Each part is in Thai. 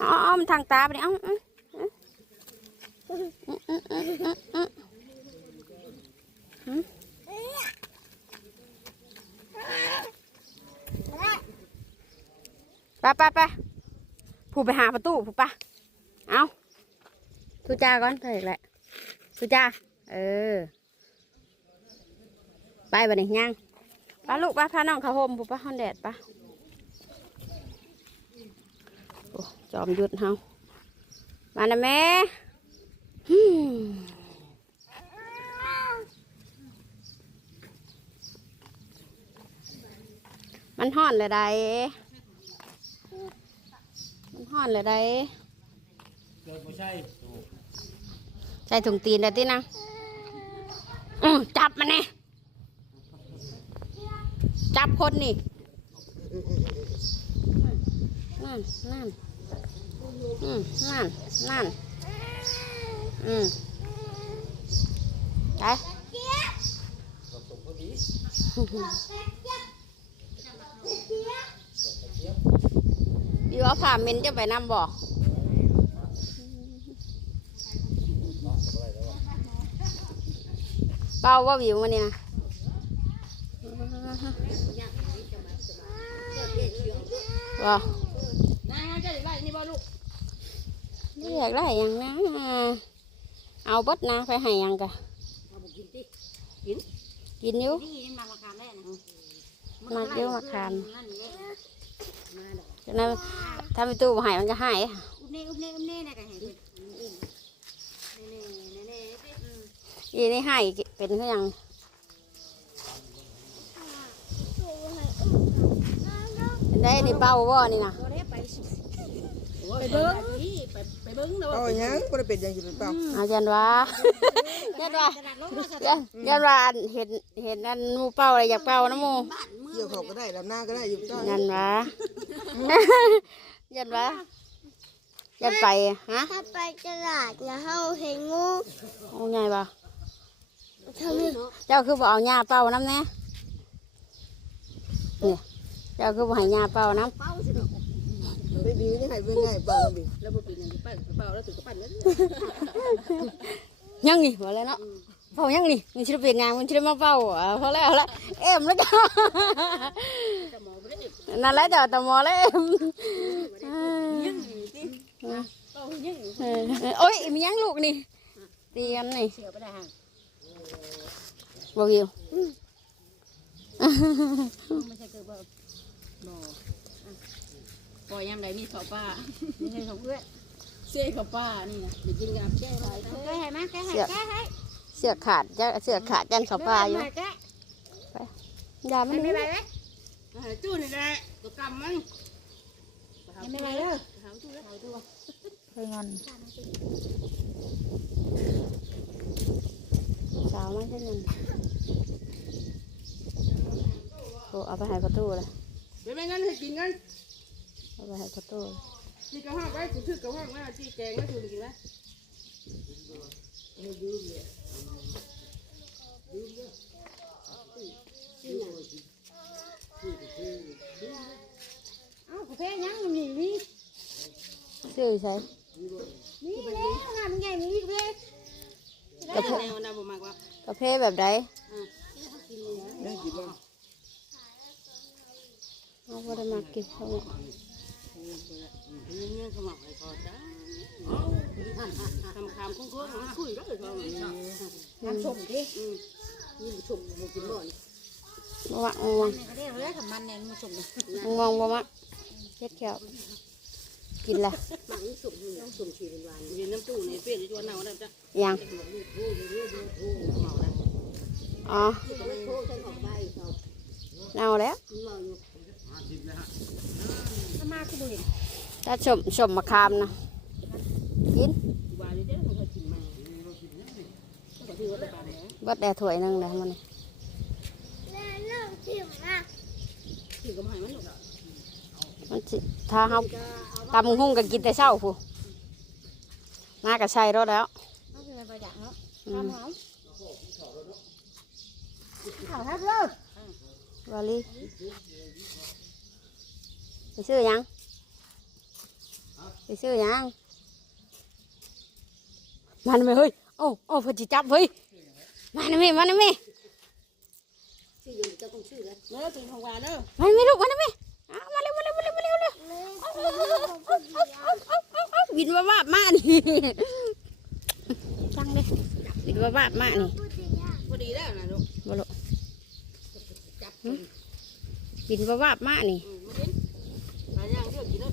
อาเอมทางตาไปเอาเอาเอาอืมอืมอืมอืมอืมอืมอืมไปไปไปผู้ไปหาประตูผู้ปะเอาทุจ้าก่อนเถอะแหละทุจ้า เออ ไปบันนี้ย่างไปลูกไปพาน้องเขาห่มผู้ปะห้องแดดปะโอ้ จอมยุดเฮามานะแม่มันห่อนเลยใดมันห่อนเลยใดเกิดไม่ใช่ใส่ถุงตีนได้ที่นังอือจับมันเนี่ยจับคนนี่ นั่น นั่น อืมนั่น นั่น อืมไปอยู่เอาผ่าเมนจะไปนำบอกเป่าว่าวิวมันเนี่ยว้าว นายจะได้นี่บ่ลูก ไม่ อยากได้อย่างนะเอาเบดนะไปให้หยังกะเอาบ่กินติกินอยู่นี่นี่มามาคามแม่นะมาเยอะมาคามนั่นนี่มาดอกฉะนั้นถ้าไปตู้บ่ให้มันก็ให้อุ้มเน่อุ้มเน่อุ้มเน่นะกันเห็นอุ้มเน่เน่เน่เน่อืมอีนี่ให้เป็นเพื่อหยังได้นี่เป่าบ่นี่นะบ่ได้ไปไปเบิ้ง ไปไปเบิ้งเนาะเอาหยังบ่ได้เป็นหยังสิเป็นเปล่าเอายันว่ายันว่าตลาดลงมาซะยันยันว่าอันเห็นเห็นอันหมูเป่าอะไรอยากเป่านะหมูบ้านเมืองเกี่ยวเขาก็ได้ลำหน้าก็ได้อยู่ต้อนยันวะยันวะยันไปฮะถ้าไปตลาดแล้วเราเห็นงูโอ้ไงบ่ทำไมเจ้าคือบ่เอาหญ้าเป่าน้ำแน่เนี่ยเจ้าคือบ่ให้หญ้าเป่าน้เป้าสิดอกได้บิวนี่ให้เบิ่งง่ายเปล่าน้องบิวแล้วบ่เป็นหยังสิไปเป้าแล้วถึงก็ปั่นแล้วำยังนี่บ่เลยเนาะเป่ายังนี่มันชิได้เป็นงานมันชิได้มาเป่าอะพอแล้วละเอ็มแล้วจ้าจะหมอบ่ได้นั่นแหละเจ้าตะหมอแล้วเอ็มยังอยู่ติเป้ายังอยู่เออโอ้ยมียังลูกนี่เตรียมนี่เสียบ่ได้ห่างบ่วิวไม่ใช่เกิดบ่บ่ ปล่อยยามใดมีเขาป้าไม่ใช่เขาเพื่อนเสียเขาป้านี่นะเดี๋ยวกินกับแก้ไรแก้ให้มาแก้ให้แก้ให้เสือกขาดจะเสือกขาดยันเขาปลาอยู่แก้อย่ามันไม่นี่ไปไหมจู้นี่แหละตัวกำมันไม่ไปเลยหาจู้แล้วหาจู้เคยงอนสาวมันใช่เงินโอ้เอาไปให้ประตูเลยเดี๋ยวไม่งั้นให้กินงั้น เอาไปให้ประตูเลยจีกระห้องไว้ถือกระห้องนะจีแกงไม่ถูกกินนะอ้าวกาแฟยังมีมีซื้อใช่มีแล้วงานใหญ่มีกาแฟได้แนวนะผมมากว่ากาแฟแบบใดยังกินบ่เอาไปได้มากินเขา เนี่ยเนี่ยขมับไอ้คอจ้าทำคำคุ้งคุ้งมันคุยแล้วเลยเขาทำชมดินี่ชมมันกินบ่อยบ่มะงวงนี่ก็ได้แล้วทำมันเนี่ยมันชมงวงบ่มะเช็ดแขวกินละมันชมต้องชมชีเป็นวันยืนน้ำตู้นี่เปลี่ยนตัวเน่าได้จ้ะยังเมาแล้วอ๋อโทษฉันออกไปเขาเน่าแล้ว มาอยู่ถ้ามาคือบ่เห็นถ้าชมชมมะขามนะกินว่าเลยเด้อมันก็กินมาก็ถือว่าตายแล้วเบิดแด่ถ้วยหนึงเลยมันนี่แล้วเริ่มถึงมากถือกับหายมันหรอกมันสิถ้าเฮาตำหุ่งก็กินแต่เช้าผู้มาก็ใส่รถแล้วเอาเป็นประหยัดเนาะอืมทำเอาข่าวทับเลยวาลีไป ซื้อหยังไปไปซื้อหยังมันไม่เฮ้ยโอ้โอ้เพอจิจับเฮ้ยมาหน่อยแม่มาหน่อยแม่ชื่ออยู่จะต้องชื่อเลยเนื้อเป็นของหวานเด้อมาไม่ลูกมาหน่อยแม่เอามาเร็วมาเร็วมาเร็วมาเร็วเร็วแม่ซื้อของผู้เดียวบินมาบ้าบมานี่จังเลยบินมาบ้าบมานี่ผู้เดียวพอดีแล้วนะลูกบ่ลูกจับบินมาบ้าบมานี่ อืมมากินหาย่างเลือกกินเด้อ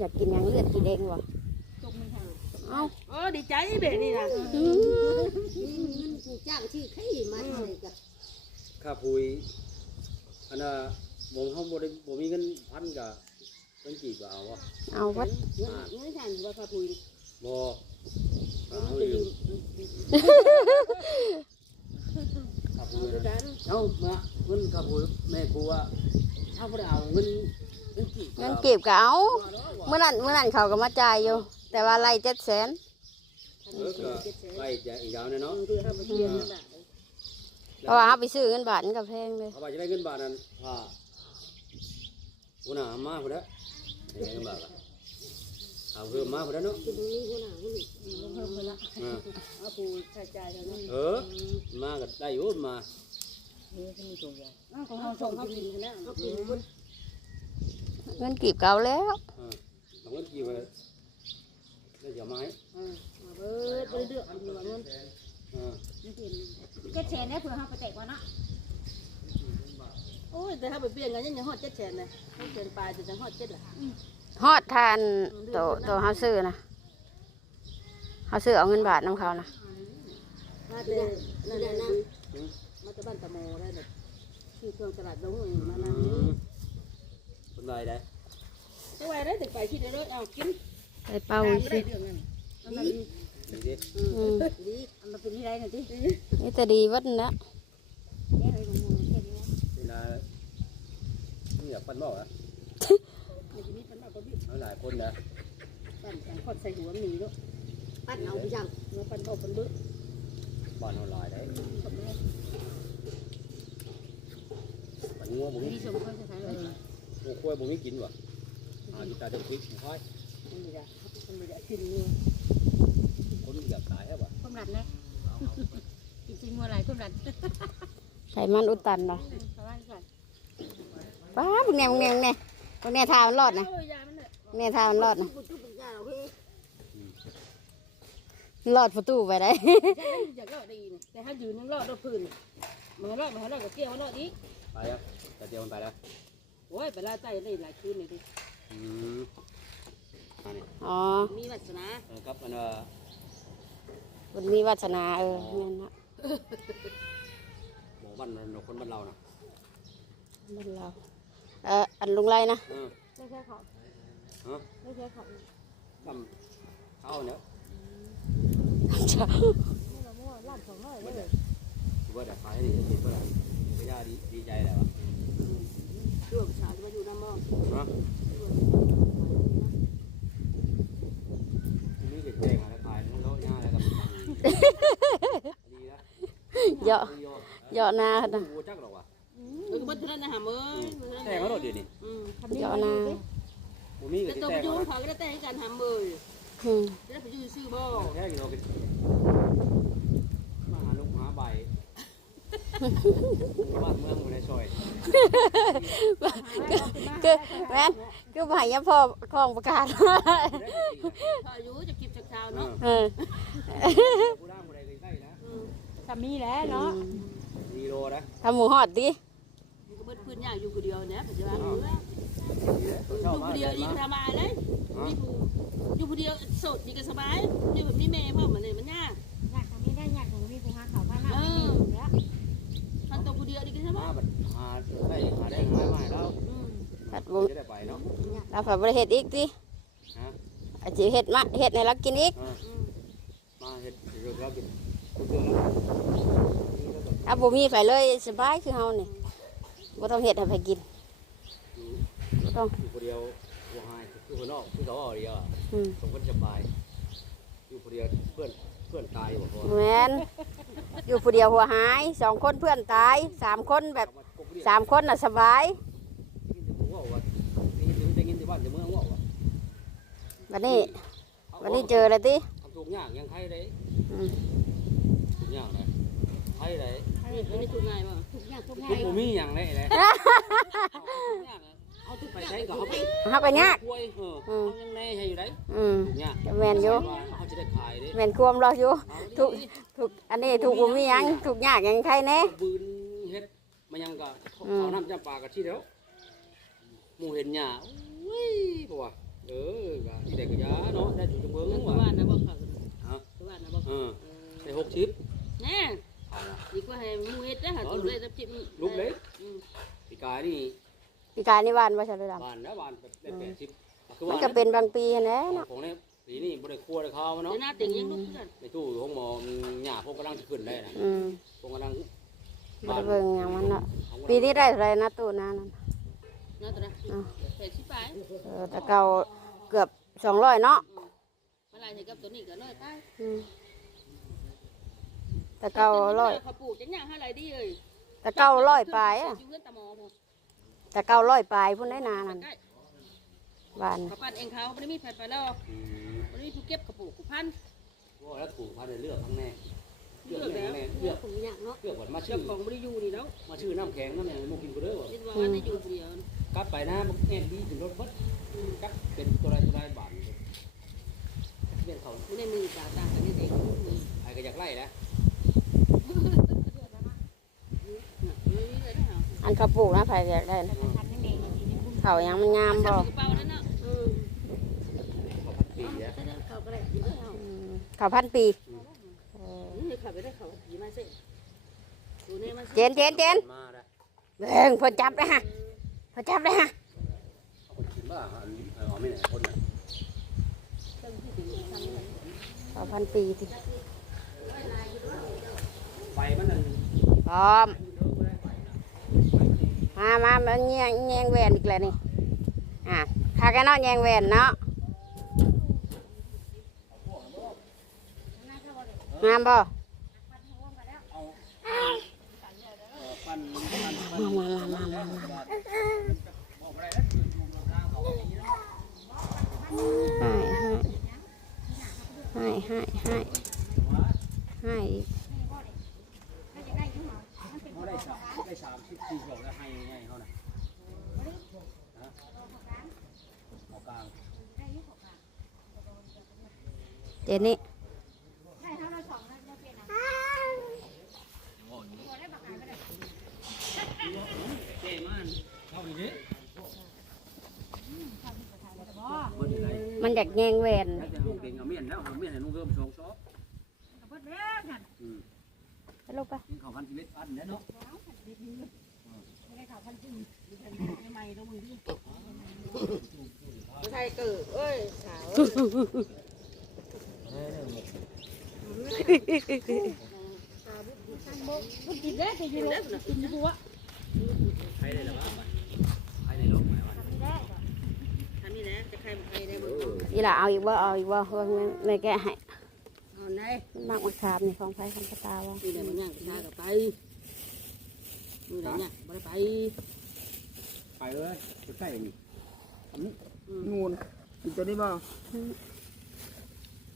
อยากกินหยังเลือดกินเองวะตกมือทางเอ้าโอ้ดีใจเบ็ดนี่นะอืมเงินกูจ้างชื่อใครมาเท่าไหร่กันข้าพุยอันน่ะบ่เฮาบ่ได้บ่มีเงินพันกะเงินกี่บ่เอาวะเอาวัดเงินเงินฉันว่าพาปุยบ่เอามันอจะยู่อยู่ข้าพุยด้วยกันเอ้ามาเงินข้าพุยแม่กูว่าถ้าบ่ได้เอาเงิน เงินกี่เงินเก็บก็เอาเมื่อนั้นเมื่อนั้นเขาก็มาจ่ายอยู่ แต่ว่าไล่เจ็ดแสนเออก็ไล่จะอีกยาวแน่เนาะคือเขาไปเรียนนั่นแหละเพราะว่าเขาไปซื้อเงินบาทมันก็แพงเลยเอาไปจะได้เงินบาทนั้นว่าหัวหน้ามาพุ่นเด้อได้เงินบาทอะเอาเพิ่มมาพุ่นเด้อเนาะคือตรงนี้คนหนาคนนี้เพิ่มไปละเออเอาปูใช้จ่ายแล้วเนาะเออมาก็ได้อยู่มาของเขาส่งเขากินนะเขากินมัน เงินเก็บเก่าแล้วเออเอาเงินกี่ไปได้จะมาให้เออเบิดไปเดือดอยู่ว่าเงินเออมันกินเจ็ดแสนเนี่ยเพื่อเขาไปแจกว่าเนาะโอ้ยแต่ถ้าไปเปลี่ยนกันยังยังฮอดเจ็ดแสนเลยเจ็ดแสนปลายจะจะฮอดเจ็ดละฮอดทานโตโตเขาซื้อนะเขาซื้อเอาเงินบาทน้ำเขานะมาแต่นั่นแหละนะมาแต่บ้านตะโมได้แบบชื่อเครื่องตลาดดงมาอืนั่ง นี่มคนใดได้ไม่ไหวได้ถึงไปคิดได้เลยเอากินไปเป่าไม่สิได้เรื่องนั้นอันนั้นดูดิอืมดีอันนั้นเป็นที่ไรกันที่นี่แต่ดีวัดนะแค่ไหนของมึงแค่นี้เวลานี่อยากปั้นบ่เหรอในชีวิตมันเอาไปบิเอาหลายคนนะปั้นสังขดใส่หัวหนีด้วยปั้นเอาไปยังเนื้อปั้นเอาปั้นเบื้อบ้านเอาหลายได้ขอบคุณปั้นงัวบ่มีที่ชมเขา จะใช้เลยงัวควายบ่มีกินวะอาอยู่ตาเด็กพริกค่อยมันไม่ได้มันไม่ได้กินเนื้อคนอยากตายแฮะบ่ความรัดเลยกินจริงมัวหลายความรัดใส่มันอุดตันนะชาวบ้านก่อนป้าบุญแนวบุญแนวบุญแนวบุญแนวทามันรอดนะโอ้ยยามันเนี่ยบุญแนวทามันรอดนะปุ๊บปุ๊บยาเราเฮ้ยรอดประตูไปได้อยากรอดดีเนี่ยแต่ถ้ายืนนั่งรอดรอดพื้นมันรอดมันรอดกับเกี้ยวรอดอีกไปแล้วแต่เดียวมันไปแล้ว โอ้ยไปล่าใจได้หลายคืนเลยดิอืมอันนี้อ๋อมีวาสนาเออครับอันว่าบุญมีวาสนาเออเงี้ยนะหมู่บ้านเราคนบ้านเราน่ะบ้านเราเอออันลุงไรนะเออไม่ใช่เขาฮะไม่ใช่เขาทำเข้าเนาะไม่ละมั่วล้านสองร้อยเลยถือว่าแต่ขายนี่จะเห็นเท่าไหร่ก็ย่าดีดีใจแล้วอะ ดวงสาวจะมาอยู่น้ำมองฮะนี่เด็กแดงอะไรขายนั่นโลย่าอะไรกับดีนะเหยาะเหยาะหนานะโอ้จักหรอวะเออบันทึกนะฮะเมื่อยแต่งเขาโดดเดี๋ยวนี้อืมเหยาะหนาบ่มีก็แต่สิตัวแต่ไปงอยู่เขาเขาก็ได้แต่งกันหาเมื่อยอืมจะได้ไปอยู่ซื้อบ่แค่กิโลกันมาหาลูกหาใบ บ้านเมืองอยู่ในซอยคือแม่นคือบ่ใหายพ่อคลองประกาศถ้าอายุจะเก็บจากชาวเนาะเออผู้ร่างผู้ใดเคยใกล้นะสามีแล้วเนาะดีโลนะทำหมูหอดดิ อยู่กับเบิดพื้นย่างอยู่คนเดียวเนี่ยปัจจุบันอยู่ตัวอเช่ายู่มาคนเดียวดีมาสบายเลยมีผู้อยู่คนเดียวโสดดีก็สบายอยู่แบบนี้แม่พ่อมันเลยมันยาก บัดหาได้หาได้หาใหม่แล้วอืมผัดบุจะได้ไปเนาะเราผัดบริเฮ็ดอีกดิฮะอาจิเฮ็ดมาเฮ็ดในรักกินอีก อ่าอืมมาเฮ็ดเรื่องเรากินคุณเรื่องแล้วถ้าบ่มีไฟเลยสบายคือเฮานี่บ่ต้องเฮ็ดให้ไผกินบ่ต้องอยู่คนเดียวหัวหายคือคนนอกคือเขาเอาเดียวอืมสมคนสบายอยู่คนเดียวเพื่อนเพื่อนตายอยู่บ่พอแม่นอยู่ผู้เดียวหัวหายสองคนเพื่อนตายสามคนแบบสามคนน่ะ สบายได้ยินแต่หัวว่าได้ยินได้ยินแต่บ้านแต่เมืองว่าวันนี้ วันนี้เจอแล้วติทำทุกอย่างยังใครได้อืมทุกอย่างเลยใครได้นี่อันนี้ถูกง่ายป่ะทุกอย่างทุกทุง่ากยบ่มีอย่างได้เลยเอาทุกไปใช้ก็เขาไปเฮาก็ยากกล้วยเออเขายังแน่ให้อยู่ได้อืมทุกอย่างแม่นอยู่เขาจะได้ขายได้แม่นความรออยู่ทุกทุกอันนี้ถูกบ่มีหยังทุกยากหยังใครแน่บืนเฮ็ด มันยังก็เขาน้ำจำปากับที่แล้วหมู่เห็นหญ้าอุ้ยบ่ว่าเออก็ที่ได้ก็ยาเนาะได้อยู่จังเบิ่งแล้วว่าว่านะบอกเขาเอาว่านะบอกเออได้หกชิปแน่ดีกว่าให้มูเฮ็ดนะหาตัวเลยตับจิบลูกเล็กปีกายนี่ปีกายนี่หวานบ่ใช่หรือดำบานนะบานได้แปดชิปคือมันว่าก็เป็นบางปีหั้นแหละเนาะเนาะของนี้ปีนี้บ่ได้ครัวได้ข้าวเนาะเดี๋ยวหน้าติ่งยังลุกกันในตู้ห้องหมอหญ้าพวกกำลังจะขึ้นได้นะอืมพวกกำลัง บ่ได้เบิ่งหยังมันเนาะปีนี้ได้เท่าไหร่นะตู้นานั่นน่าตัวนะแปดสิบไปเออแต่เก่าเกือบ200เนาะเมื่อไรเนี่ยกับตัวนี้ก็ร้อยใต้อืมแต่เก่าร้อยเขาปลูกจังอย่างห้าไรดีเลยแต่เก่าร้อยปลายอะอยู่เพื่อนตะมอพอแต่เก่าร้อยปลายพุ่นได้นานั่นใกล้บ้านเขาปั้นเองเขาไม่ได้มีแผ่นไปแล้วอืมไม่ได้มีผู้เก็บกระปุกกุพัน ว่าแล้วถูกพันเลือกข้างแน่ เลือกแน่แน่เลือกทุกอย่างเนาะเลือกว่ามาเจ้าชื่อของไม่ได้อยู่นี่แล้วมาชื่อน้ำแข็งน้ำแข็งมุกินกูเด้อวะเรียกว่าวันได้อยู่เดียวกลับไปนะมันแอนดีถึงรถเบิดกักเป็นตัวไรตัวไรบาทเรียนเขาไม่ได้มือตาตากันนี่เองมือใครก็อยากไล่นะอันเขาปลูกนะไผอยากได้นะเขายังมันงามบ่กระเป๋านั่นน่ะเขาพันปีอะเขาก็ได้กินแล้วอืมเขาพันปี ขาไปได้เขาผีมาสิดูนี่มาเจนเจนเจนมาได้เบ่งพิ่นจับได้ฮะพิ่นจับได้ฮะเอาคนกินบ้าอันเอาไม่ไหนคนน่ะเขาพันปีติไฟมันนั่นพร้อมมามามาแยงแยงแหวนอีกแล้วนี่อะถ้าแกเนาะแยงแหวนเนาะงามบ่ ปั้นปั้น มามามามามามาให้ให้ให้ให้ให้ให้เขาได้สามสิบสี่บอกแล้วให้ไงเขาน่ะฮะเอากลางเจนนี่ ได้เท่าเราสองแล้วเปลี่ยนนะ เจ๊มันเข้าไปดิเบิดอะไร มันอยากแยงแหวน แล้วจะเอาเก่งเอาเมียนแล้วเอาเมียนให้นุ่งเริ่มสองซอก เพิ่นแล้วนั่น อืม ไปลูกไป กินข้าวพันชีวิตพันเนี่ยเนาะ ไม่ได้ข่าวพันธุ์ใหม่ต้องมึงดิ ใช่เกิดเอ้ยสาว คุกินได้แต่อยู่กินบัวใครได้หรอวะใครได้ลบไหมวะทำนี่นะจะใครใครได้บ้างอีหล่ะเอาอีกบ่าเอาอีกบ่าเพิ่งแม่แกะให้เอาไหนมากมาคาบนี่ของไฟของกระตาว่าดูได้บางอย่างกระชากไปดูได้เนี่ยไม่ได้ไปไปเลยจะใส่นี่งูน กินตัวนี้บ่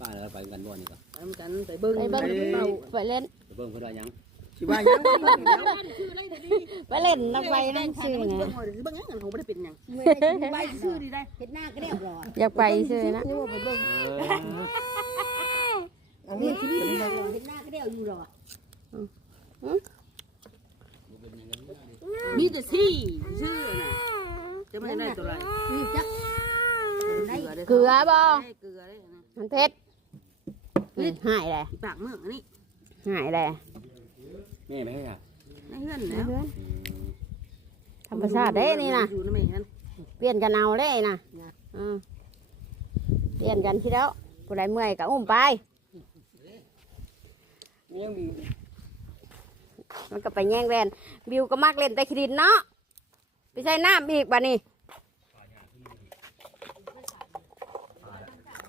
ป้าแล้วไปกันบ่นี่ก็ไปกันไปเบิ้งไปเบิ่งเป่าไปเล่นไปเบิ่งเพิ่นว่าหยังสิว่ายังบ่รู้แล้วชื่ออะไรเดี๋ยวนี้ไปเล่นนักไปนั่งซื้อเบิ้งไงหอยเบิ้งยังเขาไม่ได้เป็นยังใบชื่อดีได้เห็ดหน้าก็เรียบร้อยอยากไปซื้อนะเอออันนี้ที่นี่เห็ดหน้าก็เรียบอยู่หรอมีแต่ซี่ชื่อน่ะจะไม่ได้ตัวอะไรนี่จัก เกลือบ่เกลือได้นะมันเพชรอืมหายเลยปากเมือกอันนี้หายเลยแม่ไม่ให้อะในเฮือนแล้วธรรมชาติเด้นี่นะอยู่ในแม่นั้นเปลี่ยนกันเอาเลยนะอืมเปลี่ยนกันทีแล้วผู้ใดเมื่อยก็อุ้มไปยังมีมันก็ไปแย่งแวนบิวก็มักเล่นแต่ขีดินเนาะไปใช้น้ำอีกบ่นี่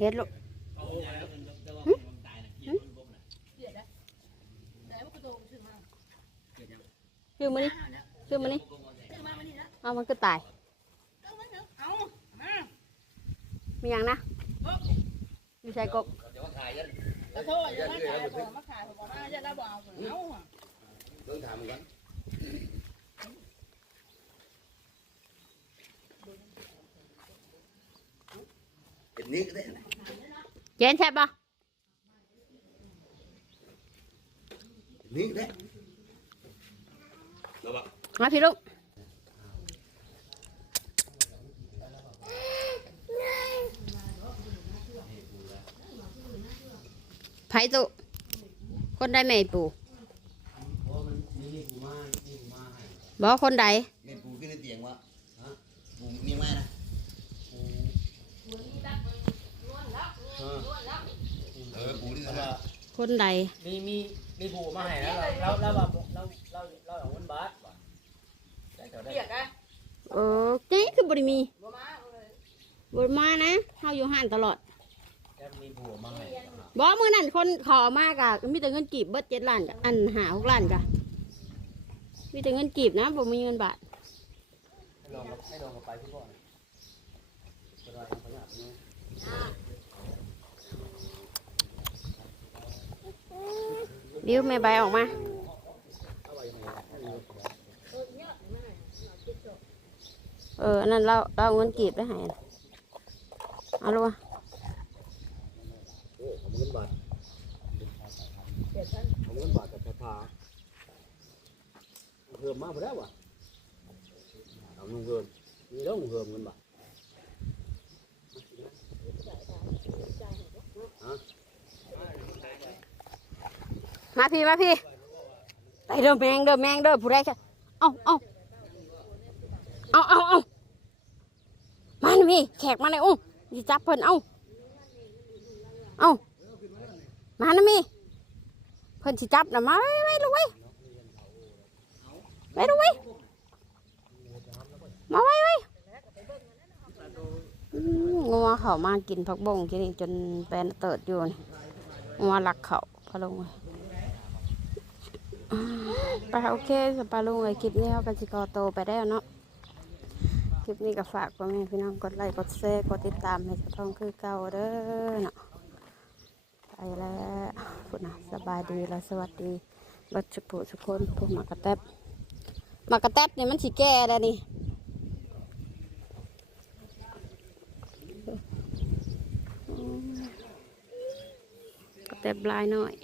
เฮ็ดลูกคือมันนี่ชื่อมันนี่เอามันก็ตายมาเถอะเอามามียังนะอยู่ใส่กบเดี๋ยวว่ายยันแล้วโทษอย่ามาขายผมมาขายผมบอกว่าอย่าได้บอกเอาเอาอะเรื่องถามกันเป็นนี้ก็ได้นะ เจนแซ่บปะเป็นนี้ก็ได้เราบอกมาพี่ลูกไผตุคนใดแม่ปู่บอกคนใด เล่นปูขึ้นในเตียงวะฮะปูมีไหมนะเอ อปูนี่นะคนใดมีมีมีผูมาให้แล้วเราเราเราเราเราเราเอาเงินบาทว่ะได้เท่าได้เปียกอะเออเจ๊คือบริมีบ่มาเลยบริมานะเฮาอยู่ห้านตลอดแค่มีผูมาให้บอกมือนั่นคนขอมากอะมีแต่เงินกีบเบิดเจ็ดล้านกะอันหาหกล้านกะมีแต่เงินกีบนะผมมีเงินบาทให้ลองให้ลองกับไปที่ก่อนจะได้ยังประหยัดเน ริ้วแม่ใบออกมาเอออนนั้นเราเราเงินกีบได้หายเอาลูกวะโอ้ผมเงินบาทผมเงินบาทกับพาเพิ่มมากไปแล้ววะเอาลุงเพิ่มมีแล้วลุงเพิ่มเงินบาท มาพี่มาพี่ไปเด้อแมงเด้อแมงเด้อผู้ใดค่เอาเอาเอาเอาเอามาหน่อยพี่แขกมาหน่อยอุ้งดิจับเพิ่นเอาเอามาหน่อยพี่เพิ่นสิจับนะมาไว้ไว้ลูกไว้ไว้ลูกไว้มาไว้ไว้งัวเขามากินผักบงกินนี่จนแปลนเติดอยู่งัวหลักเขาพะลงไว้ ไปโอเคสปาลุงเลยคลิปนี้เขากันสิกอโตไปได้เนาะคลิปนี้ก็ฝากพ่อแม่พี่น้องกดไลค์กดแชร์กดติดตามให้สะท้องคือเก่าเด้อเนาะไปแล้วพุ่นนะสบายดีแล้วสวัสดีบัดชุกผู้ทุกคนพวกมากระแตบมากระแตบเนี่ยมันสิแก่แล้วนี่กระแตบลายหน่อย